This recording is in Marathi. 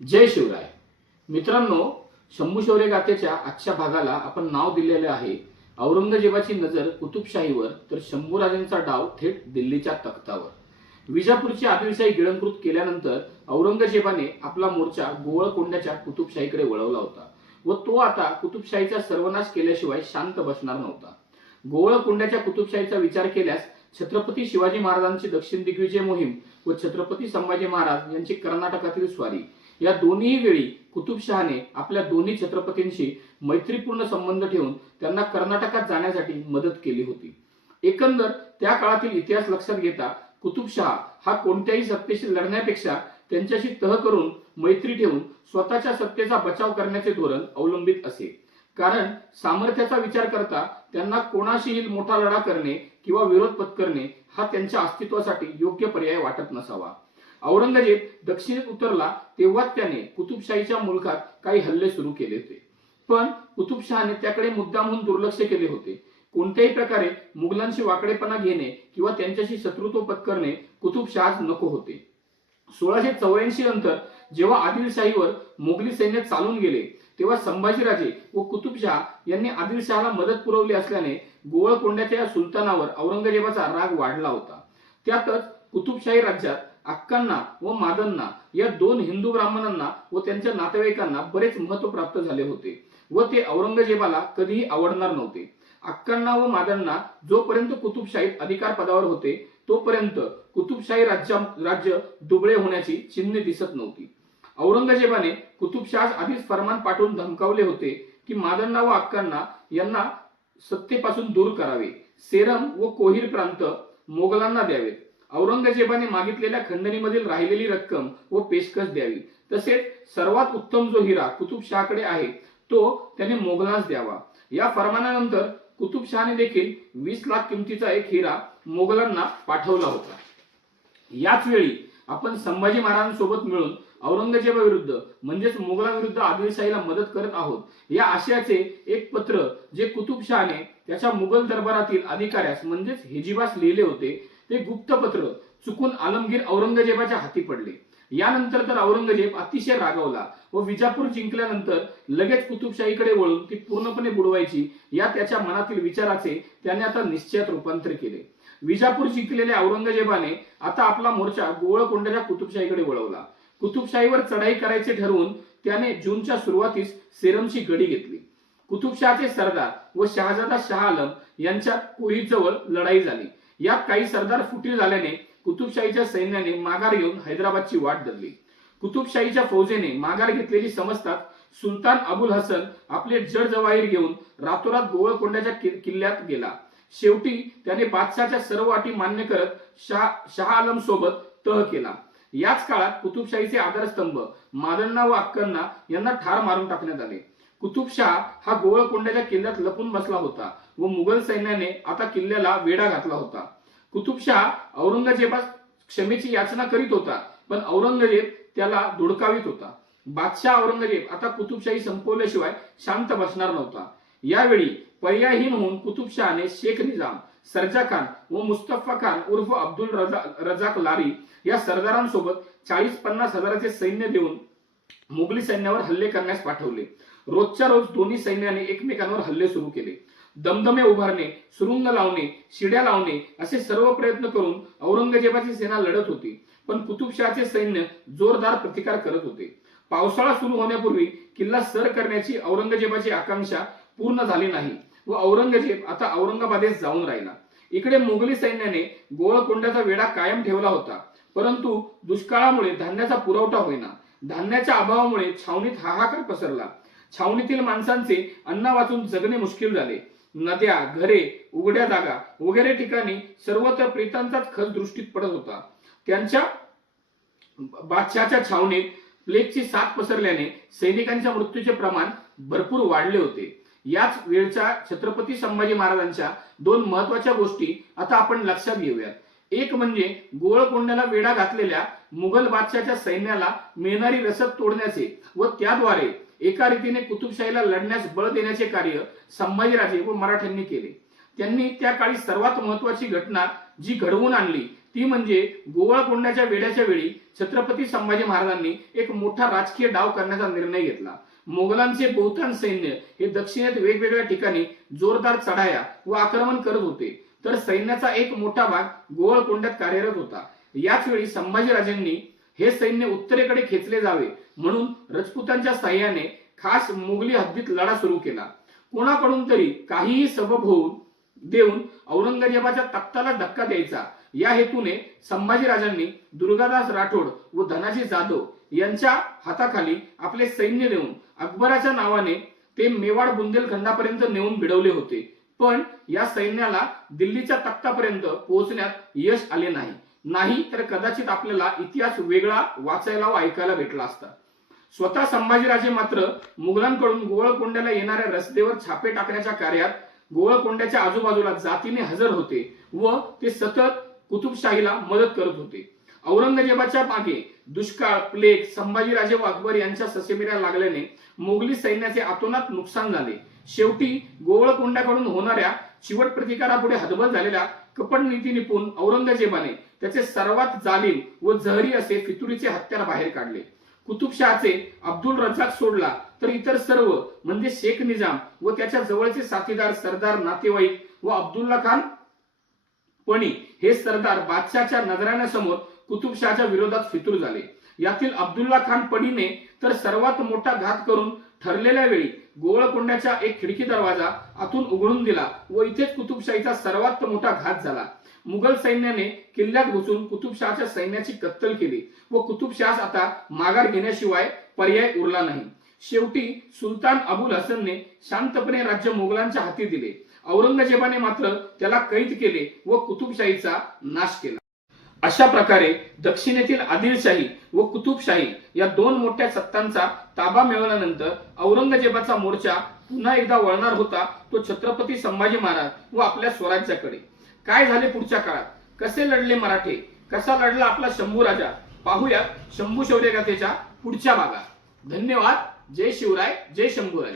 जय शिवराय. मित्रांनो शंभू शौर्य गाथेच्या आजच्या भागाला आपण नाव दिलेले आहे. औरंगजेबाची नजर कुतुबशाहीवर तर शंभूराजांचा डाव थेट दिल्लीच्या तख्तावर. विजापूरची आदिलशाही गिळंकृत केल्यानंतर औरंगजेबाने आपला मोर्चा गोवळकोंड्याच्या कुतुबशाहीकडे वळवला होता व तो आता कुतुबशाहीचा सर्वनाश केल्याशिवाय शांत बसणार नव्हता. गोवळकोंड्याच्या कुतुबशाहीचा विचार केल्यास छत्रपती शिवाजी महाराजांची दक्षिण दिग्विजय मोहीम व छत्रपती संभाजी महाराज यांची कर्नाटकातील स्वारी या दोन्ही वेळी कुतुबशहाने आपल्या दोन्ही छत्रपतींशी मैत्रीपूर्ण संबंध ठेवून त्यांना कर्नाटकात जाण्यासाठी मदत केली होती. एकंदर त्या काळातील इतिहास लक्षात घेता कुतुबशहा हा कोणत्याही सत्तेशी लढण्यापेक्षा त्यांच्याशी तह करून मैत्री ठेवून स्वतःच्या सत्तेचा बचाव करण्याचे धोरण अवलंबित असे. कारण सामर्थ्याचा विचार करता त्यांना कोणाशीही मोठा लढा करणे किंवा विरोध पत्करणे हा त्यांच्या अस्तित्वासाठी योग्य पर्याय वाटत नसावा. औरंगजेब दक्षिणेत उतरला तेव्हा त्याने कुतुबशाहीच्या मुलखात काही हल्ले सुरू केले होते. पण कुतुबशहाने त्याकडे मुद्दामहून दुर्लक्ष केले होते. कोणत्याही प्रकारे मुघलांशी वाकडेपणा घेणे किंवा त्यांच्याशी शत्रुत्व पत्करणे कुतुबशहास नको होते. सोळाशे चौऱ्याऐंशी नंतर जेव्हा आदिलशाहीवर मोगली सैन्य चालून गेले तेव्हा संभाजीराजे व कुतुबशहा यांनी आदिलशहाला मदत पुरवली असल्याने गोवळकोंड्याच्या या सुलतानावर औरंगजेबाचा राग वाढला होता. त्यातच कुतुबशाही राज्यात अक्कांना व मादांना या दोन हिंदू ब्राह्मणांना व त्यांच्या नातेवाईकांना बरेच महत्त्व प्राप्त झाले होते व ते औरंगजेबाला कधीही आवडणार नव्हते. अक्कांना व मादांना जोपर्यंत कुतुबशाहीत अधिकार पदावर होते तोपर्यंत कुतुबशाही राज्य राज्य दुबळे होण्याची चिन्हे दिसत नव्हती. औरंगजेबाने कुतुबशाह आधीच फरमान पाठवून धमकावले होते की मादांना व अक्कांना यांना सत्तेपासून दूर करावे. सेरम व कोहिर प्रांत मोगलांना द्यावेत. औरंगजेबाने मागितलेल्या खंडणीमधील राहिलेली रक्कम व पेशकश द्यावी. तसेच सर्वात उत्तम जो हिरा कुतुबशहाकडे आहे तो त्याने मोगलांस द्यावा. या फरमानानंतर कुतुबशहाने देखील वीस लाख किमतीचा एक हिरा मोगलांना पाठवला होता. याच वेळी आपण संभाजी महाराजांसोबत मिळून औरंगजेबाविरुद्ध म्हणजेच मोगलांविरुद्ध आदिलशाहीला मदत करत आहोत या आशयाचे एक पत्र जे कुतुबशहाने त्याच्या मुघल दरबारातील अधिकाऱ्यास म्हणजेच हेजिबास लिहिले होते ते गुप्तपत्र चुकून आलमगीर औरंगजेबाच्या हाती पडले. यानंतर तर औरंगजेब अतिशय रागावला व विजापूर जिंकल्यानंतर लगेच कुतुबशाहीकडे वळून ती पूर्णपणे बुडवायची या त्याच्या मनातील विचाराचे त्याने आता निश्चयात रूपांतर केले. विजापूर जिंकलेल्या औरंगजेबाने आता आपला मोर्चा गोवळकोंड्याच्या कुतुबशाहीकडे वळवला. कुतुबशाहीवर चढाई करायचे ठरवून त्याने जूनच्या सुरुवातीस सेरमची गडी घेतली. कुतुबशहाचे सरदार व शहाजादा शहा आलम यांच्यात कोहिरजवळ लढाई झाली. यात काही सरदार फुटीर झाल्याने कुतुबशाहीच्या सैन्याने माघार घेऊन हैदराबादची वाट धरली. कुतुबशाहीच्या फौजेने माघार घेतलेली समजतात सुलतान अबुल हसन आपले जड जवाहीर घेऊन रातोरात गोवळकोंड्याच्या किल्ल्यात गेला. शेवटी त्याने बादशाच्या सर्व अटी मान्य करत शाह शहा आलम सोबत तह केला. याच काळात कुतुबशाहीचे आधारस्तंभ मादन्ना व अक्कन्ना यांना ठार मारून टाकण्यात आले. कुतुबशाह हा गोवळकोंड्याच्या किल्ल्यात लपून बसला होता व मुघल सैन्याने आता किल्ल्याला वेढा घातला होता. कुतुबशाह औरंगजेबास क्षमेची याचना करीत होता पण औरंगजेब त्याला धुडकावित होता. बादशाह औरंगजेब आता कुतुबशाही संपवल्याशिवाय शांत बसणार नव्हता. यावेळी पर्यायहीन होऊन कुतुबशहाने शेख निजाम सरजा खान व मुस्तफा खान उर्फ अब्दुल रजा रजाक लारी या सरदारांसोबत चाळीस पन्नास हजाराचे सैन्य देऊन मुघली सैन्यावर हल्ले करण्यास पाठवले. रोजच्या रोज दोन्ही सैन्याने एकमेकांवर हल्ले सुरू केले. दमदमे उभारणे सुरुंग लावणे शिड्या लावणे असे सर्व प्रयत्न करून औरंगजेबाची सेना लढत होती. पण कुतुबशहाचे सैन्य जोरदार प्रतिकार करत होते. पावसाळा सुरू होण्यापूर्वी किल्ला सर करण्याची औरंगजेबाची आकांक्षा पूर्ण झाली नाही व औरंगजेब आता औरंगाबादेस जाऊन राहिला. इकडे मुघली सैन्याने गोळकोंड्याचा वेढा कायम ठेवला होता. परंतु दुष्काळामुळे धान्याचा पुरवठा होईना. धान्याच्या अभावामुळे छावणीत हाहाकार पसरला. छावणीतील माणसांचे अन्न वाचून जगणे मुश्किल झाले. नद्या घरे उघड्या जागा वगैरे ठिकाणी सर्वत्र प्रेतांचाच खच दृष्टीत पडत होता. त्यांच्या बादशाच्या छावणीत प्लेगची साथ पसरल्याने सैनिकांच्या मृत्यूचे प्रमाण भरपूर वाढले होते. याच वेळच्या छत्रपती संभाजी महाराजांच्या दोन महत्त्वाच्या गोष्टी आता आपण लक्षात घेऊयात. एक म्हणजे गोळकोंड्याला वेढा घातलेल्या मुघल बादशाच्या सैन्याला मिळणारी रसद तोडण्याचे व त्याद्वारे एका रीतीने कुतुबशाहीला लढण्यास बळ देण्याचे कार्य संभाजीराजे व मराठ्यांनी केले. त्यांनी त्या काळी सर्वात महत्वाची घटना जी घडवून आणली ती म्हणजे गोवळकोंड्याच्या वेड्याच्या वेळी छत्रपती संभाजी महाराजांनी एक मोठा राजकीय डाव करण्याचा निर्णय घेतला. मोगलांचे बहुतांश सैन्य हे दक्षिणेत वेगवेगळ्या ठिकाणी जोरदार चढाया व आक्रमण करत होते. तर सैन्याचा एक मोठा भाग गोवळकोंड्यात कार्यरत होता. याच वेळी संभाजीराजांनी हे सैन्य उत्तरेकडे खेचले जावे म्हणून राजपुतांच्या सहाय्याने खास मुघली हद्दीत लढा सुरू केला. कोणाकडून तरी काहीही सबब होऊन देऊन औरंगजेबाच्या तख्ताला धक्का द्यायचा. या हेतूने संभाजीराजांनी दुर्गादास राठोड व धनाजी जाधव यांच्या हाताखाली आपले सैन्य देऊन अकबराच्या नावाने ते मेवाड बुंदेलखंडापर्यंत नेऊन भिडवले होते. पण या सैन्याला दिल्लीच्या तख्तापर्यंत पोहोचण्यात यश आले नाही. नाही तर कदाचित आपल्याला इतिहास वेगळा वाचायला व ऐकायला भेटला असता. स्वतः संभाजीराजे मात्र मुघलांकडून गोवळकोंड्याला येणाऱ्या रस्त्यावर छापे टाकण्याच्या कार्यात गोवळकोंड्याच्या आजूबाजूला जातीने हजर होते व ते सतत कुतुबशाहीला मदत करत होते. औरंगजेबाच्या मागे दुष्काळ प्लेग संभाजीराजे व अकबर यांच्या ससेमिऱ्या लागल्याने मोगली सैन्याचे अतोनात नुकसान झाले. शेवटी गोवळकोंड्याकडून होणाऱ्या चिवट प्रतिकारापुढे हतबल झालेल्या कपट नीती निपुण औरंगजेबाने त्याचे सर्वात जालीम व जहरी असे फितुरीचे हत्यार बाहेर काढले. कुतुबशहाचे अब्दुल रजाक सोडला तर इतर सर्व म्हणजे शेख निजाम व त्याच्या जवळचे साथीदार सरदार नातेवाईक व अब्दुल्ला खान पणी हे सरदार बादशाहच्या नजराण्यासमोर कुतुबशहाच्या विरोधात फितूर झाले. यातील अब्दुल्ला खान पणीने तर सर्वात मोठा घात करून ठरलेल्या वेळी गोवळकोंड्याच्या एक खिडकी दरवाजा आतून उघडून दिला व इथेच कुतुबशाहीचा सर्वात मोठा घात झाला. मुघल सैन्याने किल्ल्यात घुसून कुतुबशहाच्या सैन्याची कत्तल केली व कुतुबशहास आता माघार घेण्याशिवाय पर्याय उरला नाही. शेवटी सुलतान अबुल हसनने शांतपणे राज्य मोगलांच्या हाती दिले. औरंगजेबाने मात्र त्याला कैद केले व कुतुबशाहीचा नाश केला. अशा प्रकारे दक्षिणेतील आदिलशाही व कुतुबशाही या दोन मोठ्या सत्तांचा ताबा मिळवल्यानंतर औरंगजेबाचा मोर्चा पुन्हा एकदा वळणार होता तो छत्रपती संभाजी महाराज व आपल्या स्वराज्याकडे. काय झाले पुढच्या काळात? कसे लढले मराठे? कसा लढला आपला शंभू राजा? पाहूयात शंभू शौर्यगाथेच्या पुढच्या भागात. धन्यवाद. जय शिवराय. जय शंभूराय.